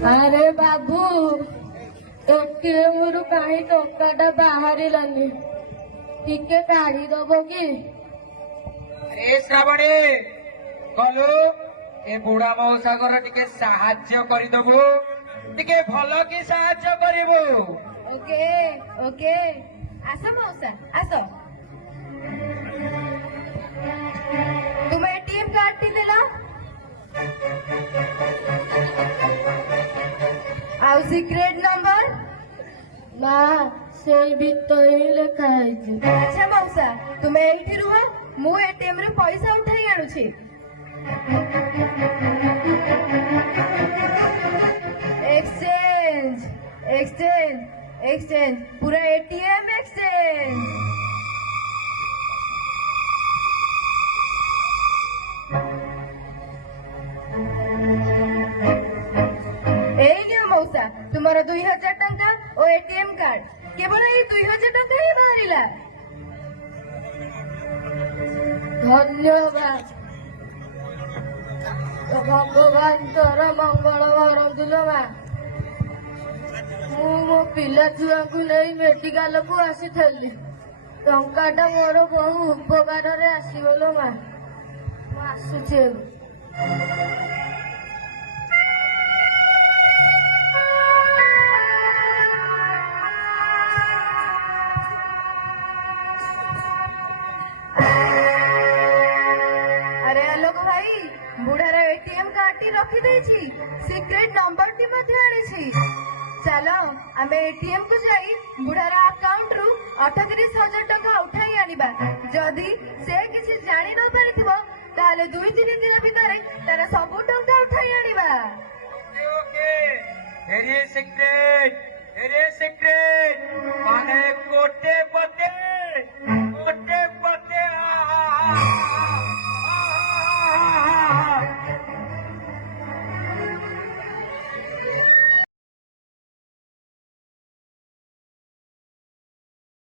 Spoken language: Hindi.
अरे बाबू एटीएम रु कहीं टंका बाहर टिके काढ़ीदब कि? अरे श्रावणी गलु ए बुढ़ा मौसागर टिके साहाଯ୍य करदबु टिके भल कि साहाଯ୍य करिवु। ओके ओके आस मौसा आस तुम एटीएम कार्ड टी देला आउ सीक्रेट नंबर ना से भीतर ही लिखा है। अच्छा मौसा तुमे एठी रुह मु एटीएम रे पैसा उठाई आनुछि। एक्सचेंज एक्सचेंज एक्सचेंज पूरा एटीएम एक्सचेंज। मौसा तुमर 2000 टंका और एटीएम कार्ड केवल ये 2000 टंका ही बाहरिला। धन्यवाद भगवान तोर मंगल करंतु मा मो पिला छुआ को नहीं मेडिकल को आसी टंकाटा मोर बहु उपकार रे आसीबलो मा आसुचे। अरे आलोक भाई बुढ़ार एटीएम कार्ड टी रखी देछि सीक्रेट नंबर टी मध्ये आनिछि। चलो आमे एटीएम को जाई बुढ़ार अकाउंट रु 38,000 टंका उठाई आनिबा। जदि से किछि जानि न परिथिबो ताले 2-3 दिन भितर तार सब टंका उठाई आनिबा। Okay okay very secret